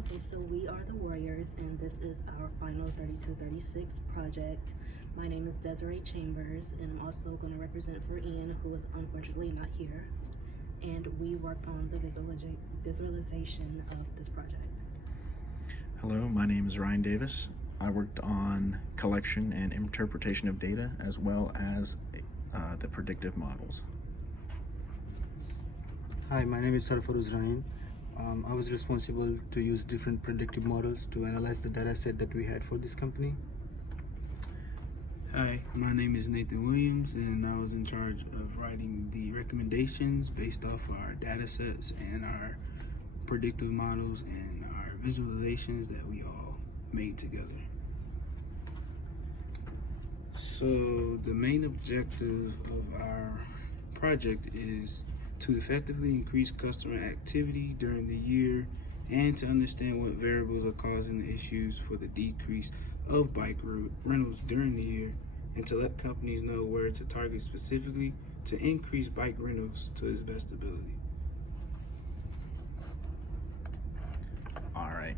Okay, so we are the Warriors, and this is our final 3236 project. My name is Desiree Chambers, and I'm also going to represent for Ian, who is unfortunately not here. And we worked on the visualization of this project. Hello, my name is Ryan Davis. I worked on collection and interpretation of data as well as the predictive models. Hi, my name is Sarfaroz Ryan. I was responsible to use different predictive models to analyze the data set that we had for this company. Hi, my name is Nathan Williams, and I was in charge of writing the recommendations based off our data sets and our predictive models and our visualizations that we all made together. So the main objective of our project is to effectively increase customer activity during the year and to understand what variables are causing the issues for the decrease of bike rentals during the year, and to let companies know where to target specifically to increase bike rentals to its best ability. All right,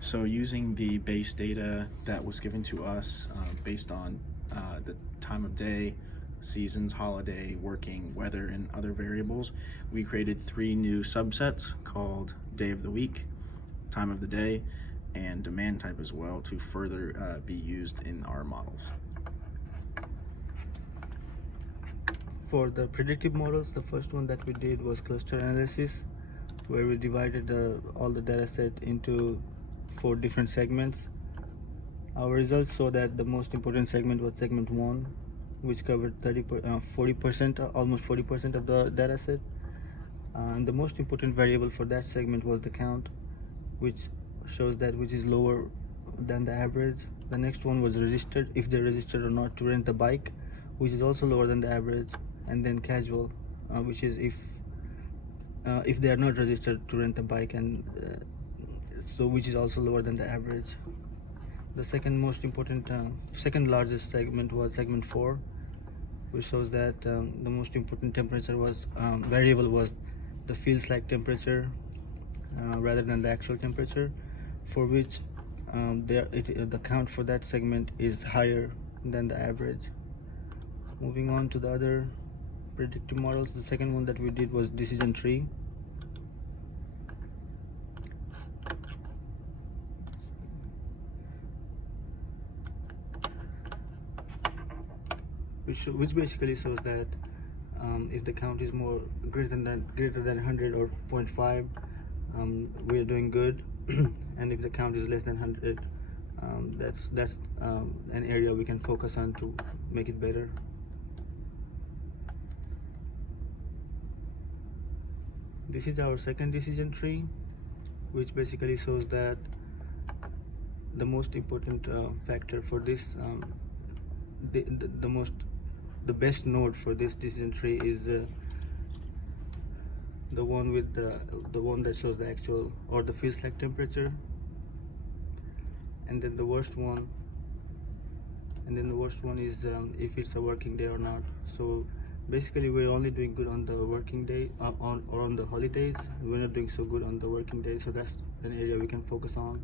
so using the base data that was given to us based on the time of day, seasons, holiday, working, weather, and other variables, we created 3 new subsets called day of the week, time of the day, and demand type as well to further be used in our models. For the predictive models, the first one that we did was cluster analysis, where we divided all the data set into 4 different segments. Our results show that the most important segment was segment 1, which covered 40%, almost 40% of the data set. And the most important variable for that segment was the count, which shows that which is lower than the average. The next one was registered, if they registered or not to rent the bike, which is also lower than the average. And then casual, which is if they are not registered to rent the bike, and so which is also lower than the average. The second most important, second largest segment was segment 4, which shows that the most important temperature was variable was the feels like temperature rather than the actual temperature, for which the count for that segment is higher than the average. Moving on to the other predictive models, the second one that we did was decision tree. Which basically shows that if the count is more greater than 100 or 0.5, we are doing good, and if the count is less than 100, that's an area we can focus on to make it better. This is our second decision tree, which basically shows that the most important factor for this, the best node for this decision tree is the one with the one that shows the actual or the feels like temperature, and then the worst one is if it's a working day or not. So basically we're only doing good on the working day on the holidays. We're not doing so good on the working day, so that's an area we can focus on.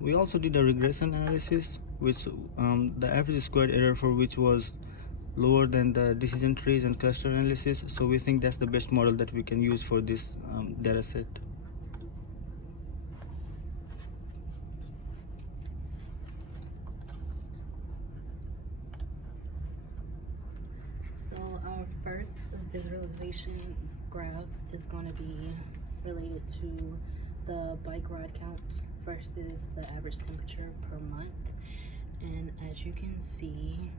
We also did a regression analysis, which the average squared error for which was lower than the decision trees and cluster analysis. So we think that's the best model that we can use for this data set. So our first visualization graph is going to be related to the bike ride count versus the average temperature per month. And as you can see,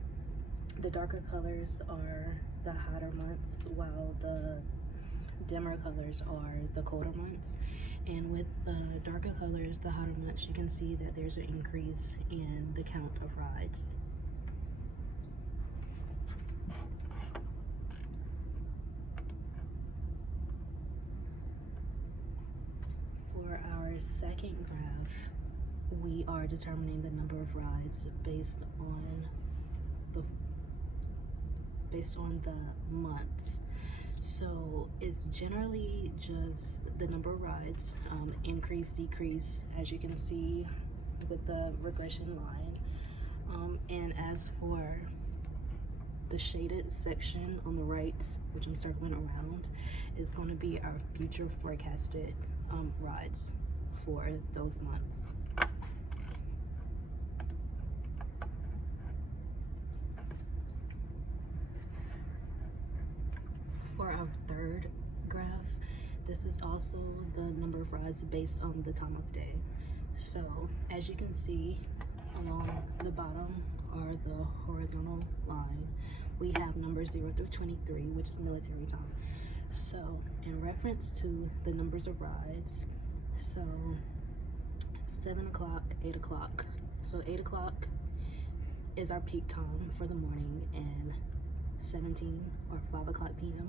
the darker colors are the hotter months, while the dimmer colors are the colder months. And with the darker colors, the hotter months, you can see that there's an increase in the count of rides. For our second graph, we are determining the number of rides based on the months. So it's generally just the number of rides, increase, decrease, as you can see with the regression line. And as for the shaded section on the right, which I'm circling around, is going to be our future forecasted rides for those months. For our third graph, this is also the number of rides based on the time of day. So as you can see along the bottom or the horizontal line, we have numbers 0 through 23, which is military time. So in reference to the numbers of rides, so 7 o'clock, 8 o'clock. So 8 o'clock is our peak time for the morning, and 17 or 5 o'clock p.m.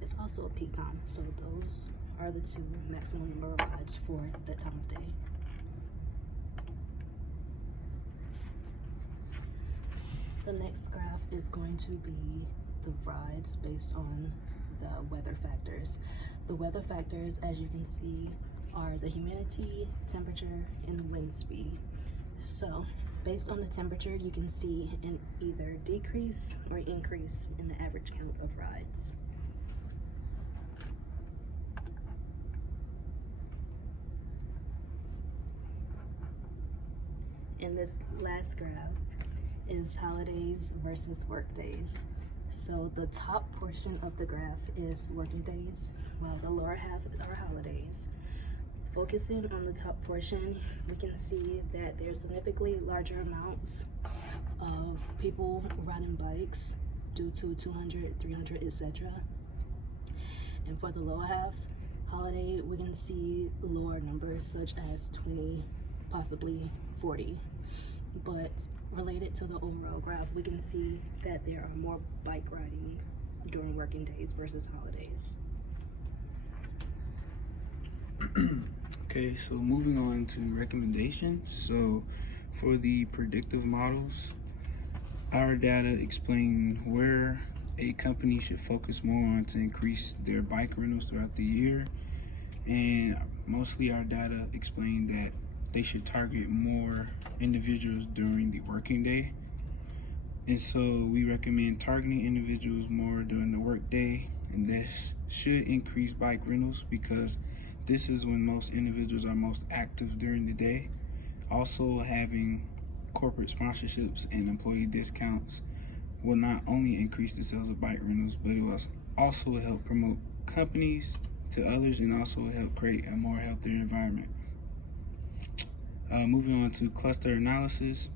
is also a peak time. So those are the two maximum number of rides for that time of day. The next graph is going to be the rides based on the weather factors. The weather factors, as you can see, are the humidity, temperature, and the wind speed. So based on the temperature, you can see an either decrease or increase in the average count of rides. And this last graph is holidays versus work days. So the top portion of the graph is working days, while the lower half are holidays. Focusing on the top portion, we can see that there's significantly larger amounts of people riding bikes due to 200, 300, etc. And for the lower half, holiday, we can see lower numbers such as 20, possibly 40. But related to the overall graph, we can see that there are more bike riding during working days versus holidays. Okay, so moving on to recommendations. So for the predictive models, our data explain where a company should focus more on to increase their bike rentals throughout the year. And mostly our data explain that they should target more individuals during the working day. And so we recommend targeting individuals more during the work day, and this should increase bike rentals because this is when most individuals are most active during the day. Also, having corporate sponsorships and employee discounts will not only increase the sales of bike rentals, but it will also help promote companies to others and also help create a more healthier environment. Moving on to cluster analysis.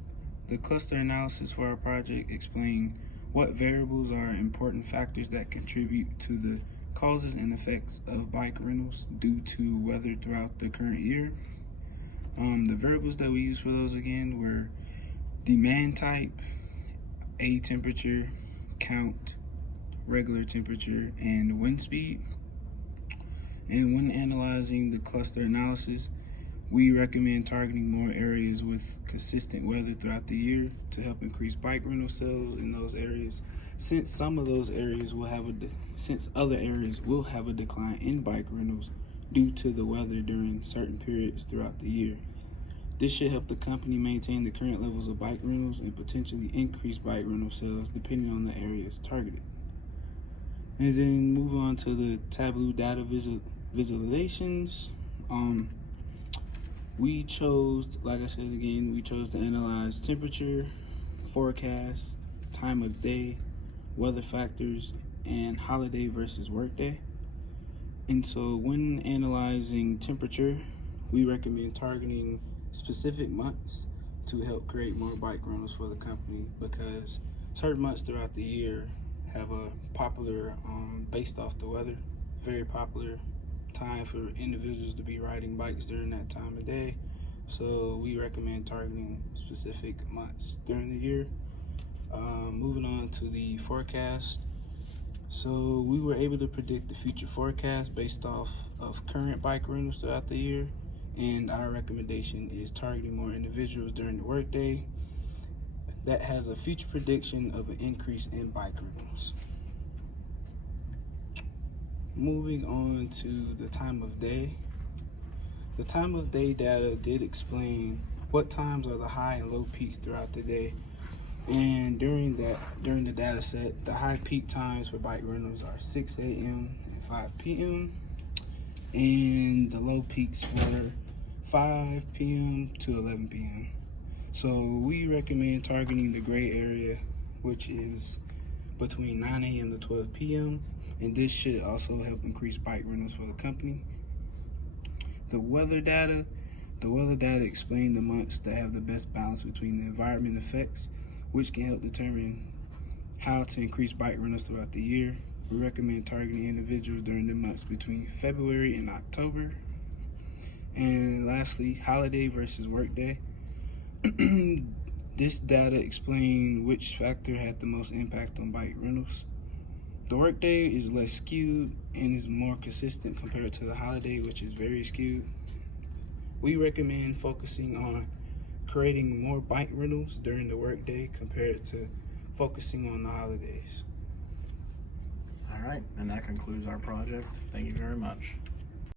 The cluster analysis for our project explain what variables are important factors that contribute to the causes and effects of bike rentals due to weather throughout the current year. The variables that we use for those again were demand type, a temperature, count, regular temperature, and wind speed. And when analyzing the cluster analysis, we recommend targeting more areas with consistent weather throughout the year to help increase bike rental sales in those areas, since some of those areas will have since other areas will have a decline in bike rentals due to the weather during certain periods throughout the year. This should help the company maintain the current levels of bike rentals and potentially increase bike rental sales depending on the areas targeted. And then move on to the Tableau data visualizations. We chose, like I said again, we chose to analyze temperature, forecast, time of day, weather factors, and holiday versus workday. And so when analyzing temperature, we recommend targeting specific months to help create more bike rentals for the company, because certain months throughout the year have a popular, based off the weather, very popular time for individuals to be riding bikes during that time of day. So we recommend targeting specific months during the year. Moving on to the forecast. So we were able to predict the future forecast based off of current bike rentals throughout the year, and our recommendation is targeting more individuals during the workday. That has a future prediction of an increase in bike rentals. Moving on to the time of day. The time of day data did explain what times are the high and low peaks throughout the day. And during the data set, the high peak times for bike rentals are 6 a.m. and 5 p.m. And the low peaks were 5 p.m. to 11 p.m. So we recommend targeting the gray area, which is between 9 a.m. to 12 p.m. And this should also help increase bike rentals for the company. The weather data explain the months that have the best balance between the environment effects, which can help determine how to increase bike rentals throughout the year. We recommend targeting individuals during the months between February and October. And lastly, holiday versus workday. This data explains which factor had the most impact on bike rentals. The workday is less skewed and is more consistent compared to the holiday, which is very skewed. We recommend focusing on creating more bike rentals during the workday compared to focusing on the holidays. All right, and that concludes our project. Thank you very much.